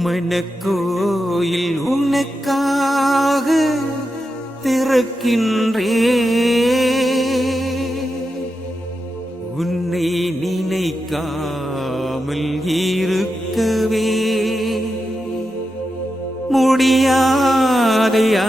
மனக்கோயில் உனக்காக திறக்கின்றே, உன்னை நினைக்காமல் இருக்கவே முடியாதையா.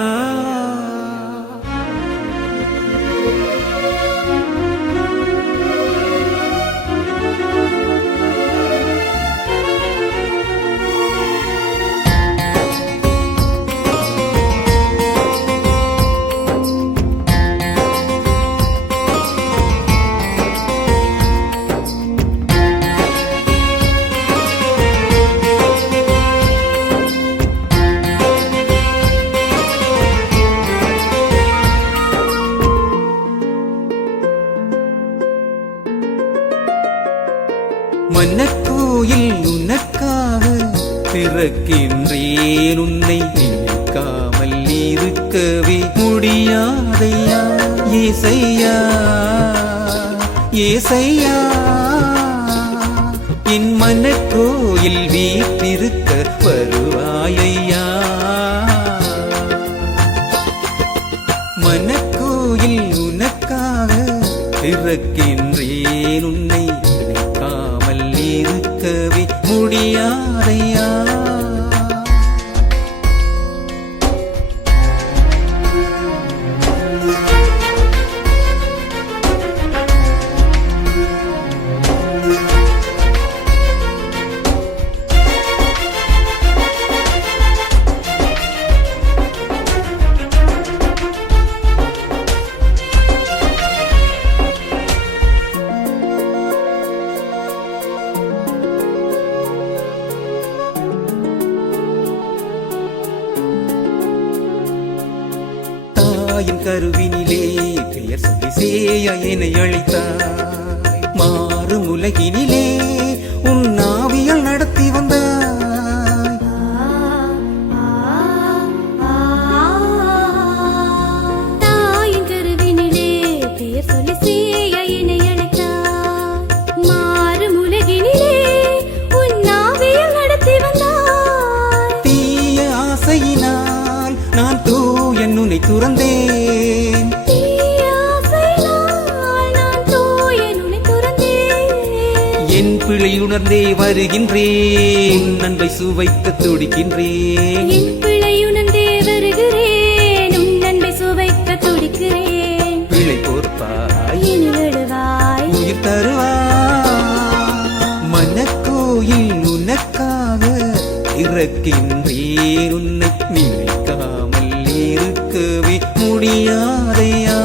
மனக்கோயில் உனக்காக திறக்கின்றேன், உன்னை நினைக்காமல் இருக்கவே முடியாதையா. ஏசையா ஏசையா, என் மனக்கோயில் வீட்டிருக்க வருவாயையா. மனக்கோயில் உனக்காக திறக்கின்றேன், உன்னை இருக்கவே முடியாதையா. என் கருவினிலே பெயர் சொல்லி சேய என்னை அழைத்தாய், மாறும் உலகினிலே உன் ஆவியால் நடத்தி வந்தாய். தாயின் கருவினிலே பெயர் சொல்லி சேய என்னை அழைத்தாய், மாறும் உலகினிலே உன் ஆவியால் நடத்தி வந்தாய். தீய ஆசையினால் நான் தூயன் உன்னை துறந்தேன், என் பிழை உணர்ந்தே வருகின்றேன், நன்மை சுவைக்க துடிக்கின்றேன். என் பிழை உணர்ந்தே வருகிறேன், உன் நன்மை சுவைக்க துடிக்கிறேன். பிழை பொறுப்பாய் விடுவாய், உயிர் தருவாய். மனக்கோயில் உனக்காக இறக்கின்றேன், உன்னை நினைக்காமல் இருக்கவே முடியாதையா.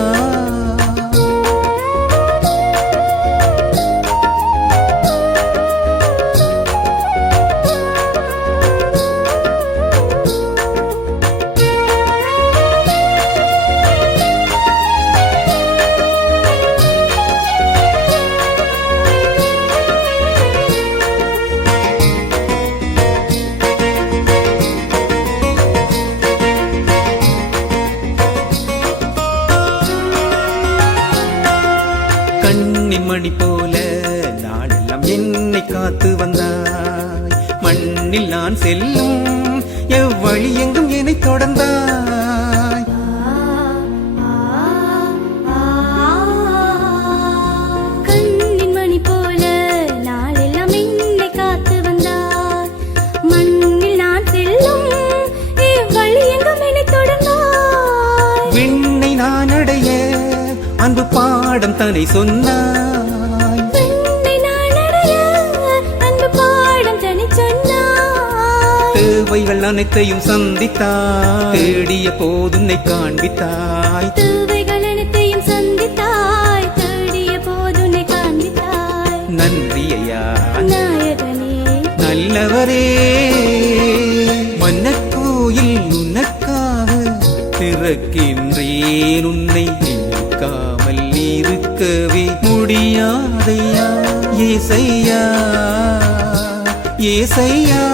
மணி போல நாளெல்லாம் என்னை காத்து வந்தாய், மண்ணில் நான் செல்லும் எவ்வழி எங்கும் என்னை தொடர்ந்தாய். கண்ணின் மணி போல நாளெல்லாம் என்னை காத்து வந்தாய், மண்ணில் நான் செல்லும் எவ்வழி எங்கும் என்னை தொடர்ந்தாய். விண்ணை நான் அடைய அன்பு பாடம் தன்னை சொன்னாய், தேவைகள் அனைத்தையும் சந்தித்தாய், தேடிய போதுன்னை காண்பித்தாய். தேவைகள் அனைத்தையும் சந்தித்தாய், தேடிய போதுன்னை காண்பித்தாய். நன்றி ஐயா நாயகனே நல்லவரே. மனக்கோயில் உனக்காக திறக்கின்றேன், உன்னை நினைக்காமல் இருக்கவே முடியாதையா. ஏசையா ஏசையா,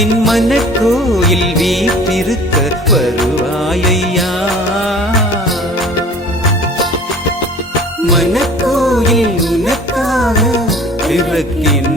என் மனக்கோயில் வீட்டிருக்க வருவாயையா. மனக்கோயில் உனக்காக திறக்கின்றேன்.